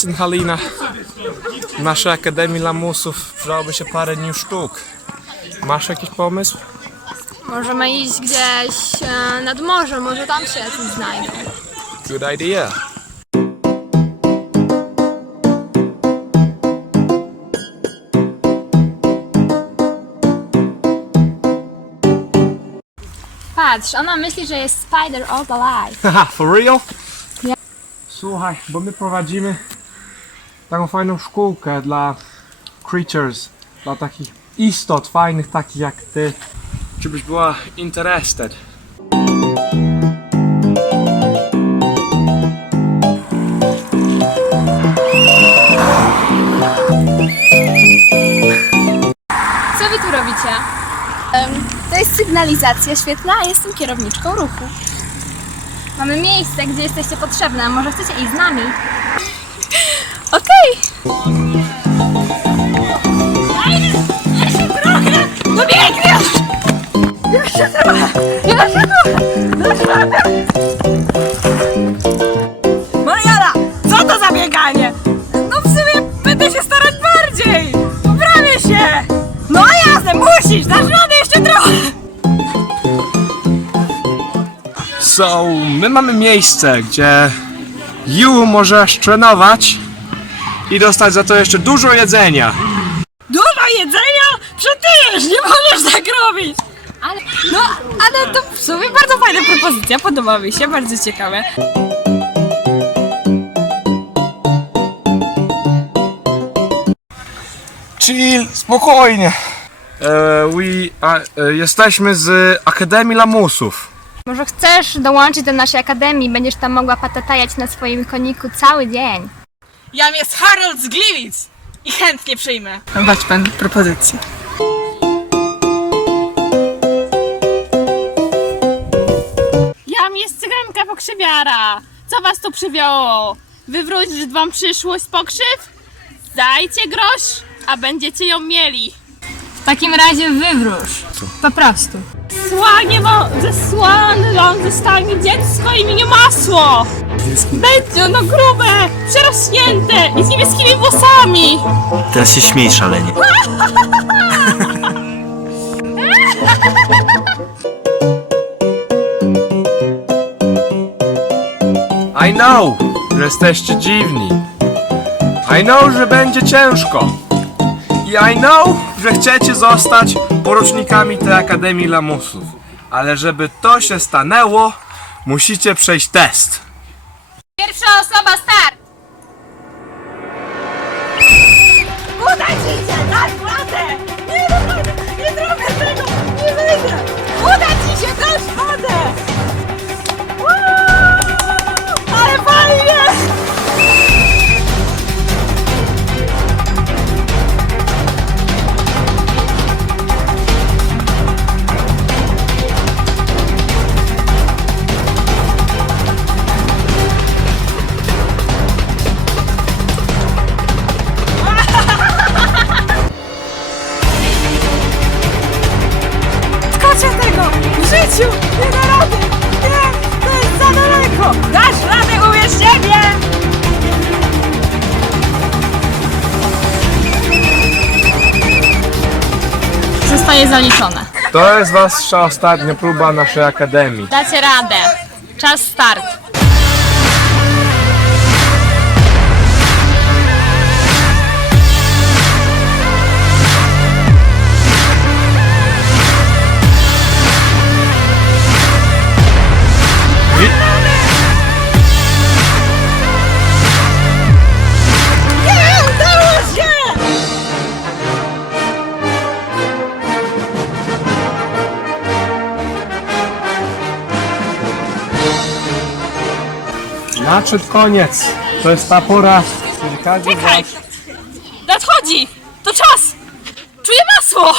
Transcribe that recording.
syn Halina. W naszej Akademii Lamusów przydałoby się parę new sztuk. Masz jakiś pomysł? Możemy iść gdzieś e, nad morze, może tam się coś znajdą. Good idea. Patrz, ona myśli, że jest spider all alive. Haha, for real? Słuchaj, bo my prowadzimy taką fajną szkółkę dla creatures, dla takich istot fajnych, takich jak ty. Czy byś była interested? Co wy tu robicie? To jest sygnalizacja świetna, a jestem kierowniczką ruchu. Mamy miejsce, gdzie jesteście potrzebne. Może chcecie iść z nami? Okej. No biegniesz! Mariana, co to za bieganie? No w sumie będę się starać bardziej. Poprawię się. No jasne, musisz, dasz radę jeszcze trochę. So, my mamy miejsce, gdzie you możesz trenować i dostać za to jeszcze dużo jedzenia. Dużo jedzenia? Przetyjesz, nie możesz tak robić. Ale No, ale to w sumie bardzo fajna propozycja, podoba mi się, bardzo ciekawe. Chill, spokojnie. E, we, a, e, jesteśmy z Akademii Lamusów. może chcesz dołączyć do naszej akademii? Będziesz tam mogła patatajać na swoim koniku cały dzień. Jam jest Harold z Gliwic i chętnie przyjmę. Wać pan propozycję. Jam jest cyganka pokrzywiara. Co was tu przywiało? Wywrócić wam przyszłość z pokrzyw? Dajcie grosz, a będziecie ją mieli. W takim razie wywróż. Po prostu. Słanie wo- zesłane wam zostanie dziecko imieniu masło. Będzie ono grube, przerośnięte i z niebieskimi włosami. Teraz się śmiej szalenie. I know, że jesteście dziwni. I know, że będzie ciężko. I I know, że chcecie zostać porucznikami tej Akademii Lamusów. Ale żeby to się stanęło, musicie przejść test. Pierwsza osoba, start! Udać idzie! Tak, Zostaje zaliczone. To jest wasza ostatnia próba naszej Akademii. Dacie radę. Czas start. Nadszedł koniec. To jest ta pora, kiedy każdy z Czekaj! was Nadchodzi! To czas! Czuję masło!